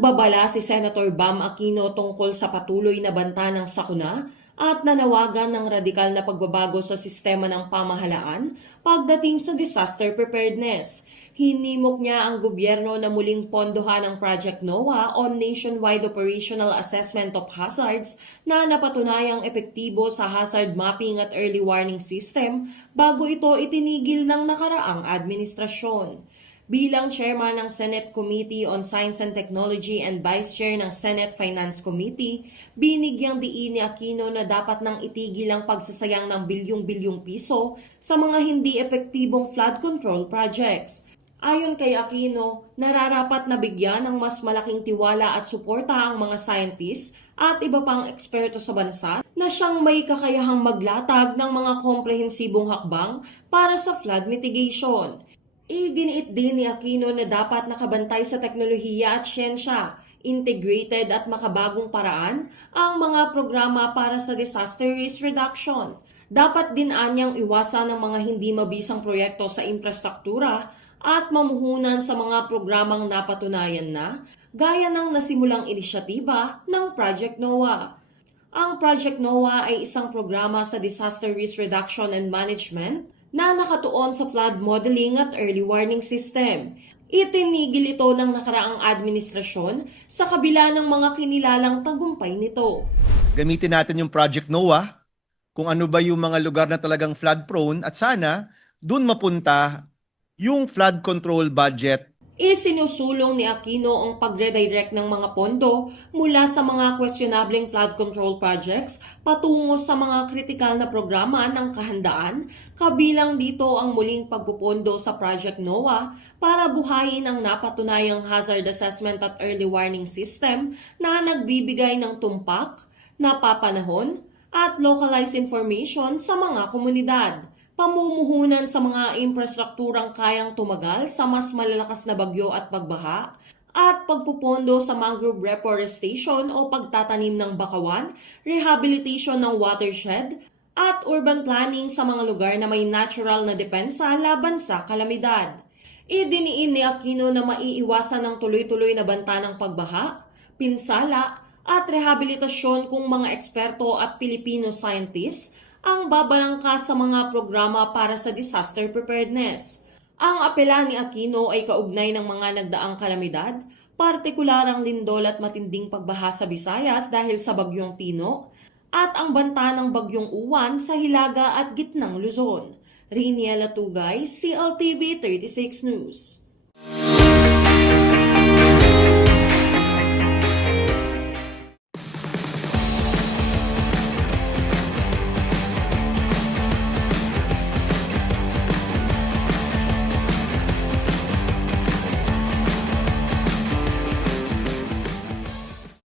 Nagbabala si Senator Bam Aquino tungkol sa patuloy na banta ng sakuna at nanawagan ng radikal na pagbabago sa sistema ng pamahalaan pagdating sa disaster preparedness. Hinimok niya ang gobyerno na muling pondohan ang Project NOAA on Nationwide Operational Assessment of Hazards na napatunayang epektibo sa hazard mapping at early warning system bago ito itinigil ng nakaraang administrasyon. Bilang chairman ng Senate Committee on Science and Technology and Vice Chair ng Senate Finance Committee, binigyang diin ni Aquino na dapat nang itigil ang pagsasayang ng bilyong-bilyong piso sa mga hindi epektibong flood control projects. Ayon kay Aquino, nararapat na bigyan ng mas malaking tiwala at suporta ang mga scientists at iba pang eksperto sa bansa na siyang may kakayahang maglatag ng mga komprehensibong hakbang para sa flood mitigation. Idiniit din ni Aquino na dapat nakabantay sa teknolohiya at siyensya, integrated at makabagong paraan ang mga programa para sa disaster risk reduction. Dapat din anyang iwasan ng mga hindi mabisang proyekto sa infrastruktura at mamuhunan sa mga programang napatunayan na gaya ng nasimulang inisyatiba ng Project NOAA. Ang Project NOAA ay isang programa sa disaster risk reduction and management na nakatuon sa flood modeling at early warning system. Itinigil ito ng nakaraang administrasyon sa kabila ng mga kinilalang tagumpay nito. Gamitin natin yung Project NOAA, kung ano ba yung mga lugar na talagang flood prone at sana dun mapunta yung flood control budget Isinusulong ni Aquino ang pagredirect ng mga pondo mula sa mga questionableng flood control projects patungo sa mga kritikal na programa ng kahandaan, kabilang dito ang muling pagpupondo sa Project NOAA para buhayin ang napatunayang hazard assessment at early warning system na nagbibigay ng tumpak, napapanahon, at localized information sa mga komunidad pamumuhunan sa mga infrastrukturang kayang tumagal sa mas malalakas na bagyo at pagbaha, at pagpupondo sa mangrove reforestation o pagtatanim ng bakawan, rehabilitation ng watershed, at urban planning sa mga lugar na may natural na depensa laban sa kalamidad. Idiniin ni Aquino na maiiwasan ng tuloy-tuloy na banta ng pagbaha, pinsala, at rehabilitasyon kung mga eksperto at Pilipino scientists ang babalangka sa mga programa para sa disaster preparedness. Ang apela ni Aquino ay kaugnay ng mga nagdaang kalamidad, partikular ang lindol at matinding pagbaha sa Visayas dahil sa bagyong Tino, at ang banta ng bagyong Uwan sa Hilaga at Gitnang Luzon. Riniela Tugay, CLTV 36 News.